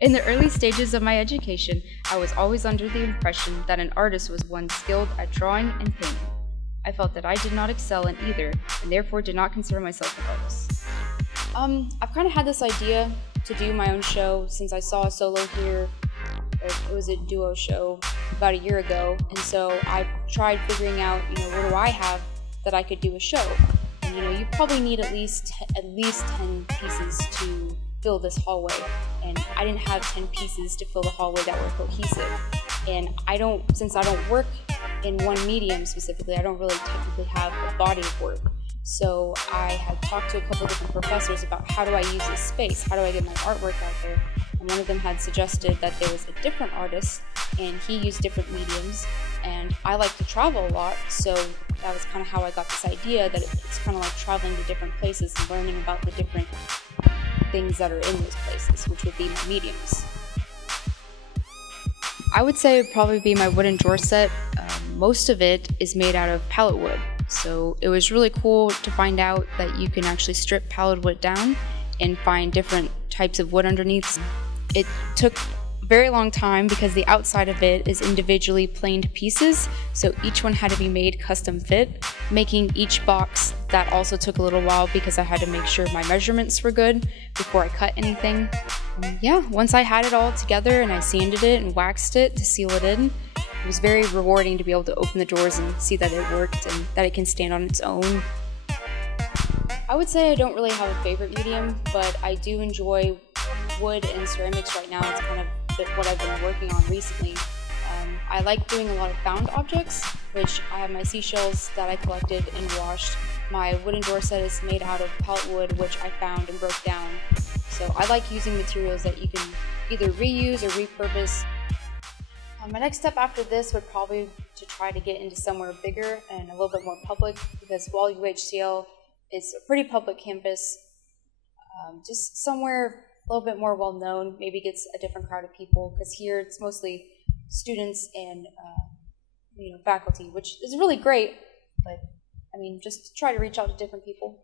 In the early stages of my education, I was always under the impression that an artist was one skilled at drawing and painting. I felt that I did not excel in either, and therefore did not consider myself an artist. I've kind of had this idea to do my own show since I saw a solo here. It was a duo show about a year ago, and so I tried figuring out, what do I have that I could do a show? And you probably need at least 10 pieces to fill this hallway, and I didn't have 10 pieces to fill the hallway that were cohesive. And since I don't work in one medium specifically, I don't really technically have a body of work. So I had talked to a couple different professors about how do I use this space, how do I get my artwork out there, and one of them had suggested that there was a different artist and he used different mediums, and I like to travel a lot, so that was kind of how I got this idea that it's kind of like traveling to different places and learning about the different things that are in those places, which would be my mediums. I would say it would probably be my wooden drawer set. Most of it is made out of pallet wood, so it was really cool to find out that you can actually strip pallet wood down and find different types of wood underneath. It took a very long time because the outside of it is individually planed pieces, so each one had to be made custom fit. Making each box, that also took a little while because I had to make sure my measurements were good before I cut anything. Once I had it all together and I sanded it and waxed it to seal it in, it was very rewarding to be able to open the drawers and see that it worked and that it can stand on its own. I would say I don't really have a favorite medium, but I do enjoy wood and ceramics right now. It's kind of what I've been working on recently. I like doing a lot of found objects, which I have my seashells that I collected and washed. My wooden drawer set is made out of pallet wood, which I found and broke down. So I like using materials that you can either reuse or repurpose. My next step after this would probably to try to get into somewhere bigger and a little bit more public, because while UHCL is a pretty public campus, just somewhere a little bit more well-known, maybe gets a different crowd of people, because here it's mostly students and faculty, which is really great, but just try to reach out to different people.